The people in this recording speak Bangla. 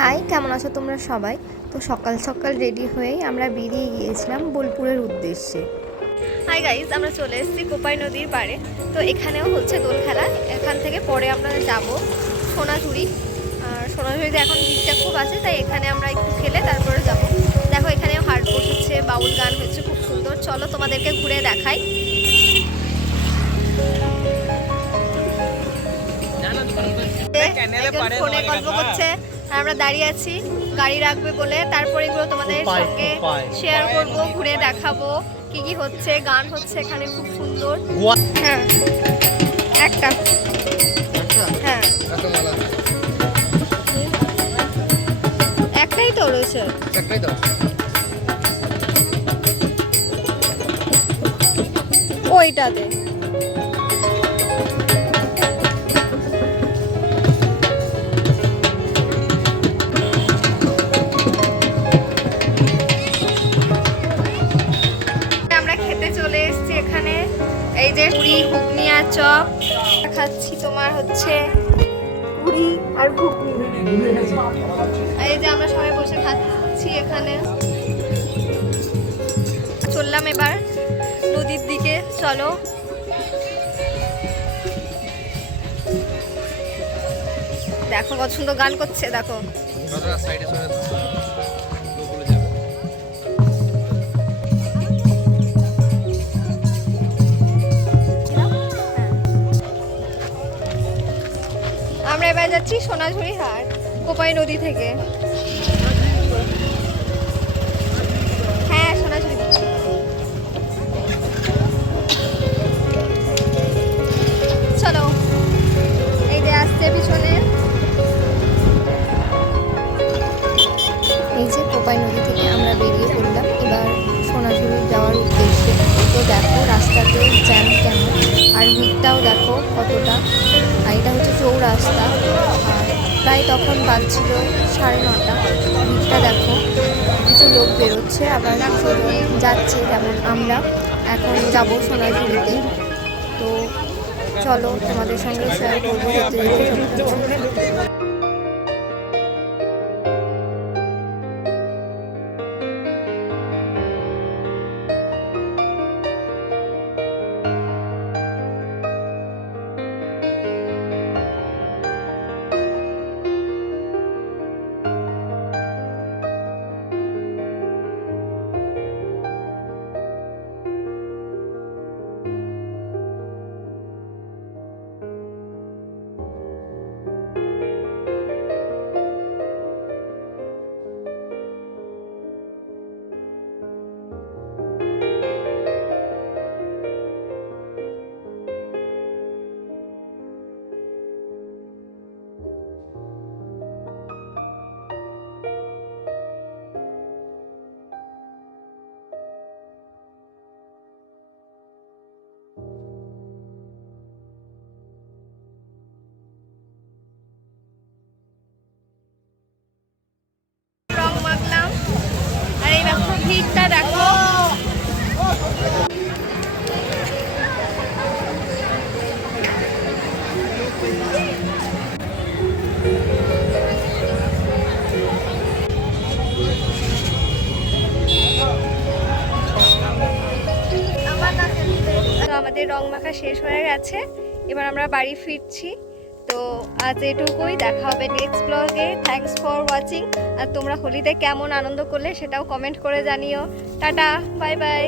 হাই কেমন আছো তোমরা সবাই? তো সকাল সকাল রেডি হয়েই আমরা বেরিয়ে গিয়েছিলাম বোলপুরের উদ্দেশ্যে। হাই গাইজ আমরা চলে এসেছি কোপাই নদীর পাড়ে। তো এখানেও হচ্ছে দোল খেলা। এখান থেকে পরে আমরা যাব সোনাঝুরি। আর সোনাঝুরিতে এখন ভিড়টা খুব আছে তাই এখানে আমরা একটু খেলে তারপরে যাব। দেখো এখানে হাট বসেছে বাউল গান হচ্ছে খুব সুন্দর। চলো তোমাদেরকে ঘুরে দেখাই। ফোনে গল্প করছে। আমরা দাঁড়িয়ে আছি গাড়ি রাখবে বলে। তারপরে এগুলো তোমাদের সঙ্গে শেয়ার করব ঘুরে দেখাবো কি কি হচ্ছে। গান হচ্ছে এখানে খুব সুন্দর। হ্যাঁ। একটা। হ্যাঁ। একটাই তো রয়েছে। একটাই দাও। ওইটাতে। চপ খাচ্ছি তোমার হচ্ছে পুরি আর ঘুগনি। এই যে আমরা সবাই বসে খাচ্ছি এখানে। চললাম এবার নদীর দিকে, চলো। দেখো, পছন্দ, গান করছে, দেখো। এবার যাচ্ছি? সোনাঝুরি হাট, কোপাই নদী থেকে। হ্যাঁ সোনাঝুরি। এই যে পিছনে। কোপাই নদী থেকে আমরা বেরিয়ে এবার সোনাঝুরি যাওয়ার দেখো, রাস্তাতে জ্যাম কেমন। আর ভিড়টাও দেখো কতটা। আর এটা হচ্ছে চৌরাস্তা। প্রায় তখন বাজছিল সাড়ে নটা। ভিড়টা দেখো, কিছু লোক বেরোচ্ছে, আবার যাচ্ছে যেমন আমরা। এখন যাব সোনাঝুরিতে। তো চলো তোমাদের সঙ্গে শেয়ার করব আমাদের রং মাখা শেষ হয়ে গেছে। এবার আমরা বাড়ি ফিরছি। তো আজ এটুকুই। দেখা হবে নেক্সট ব্লগে থ্যাংকস ফর ওয়াচিং আর তোমরা হোলিতে কেমন আনন্দ করলে সেটাও কমেন্ট করে জানিও। Tata bye bye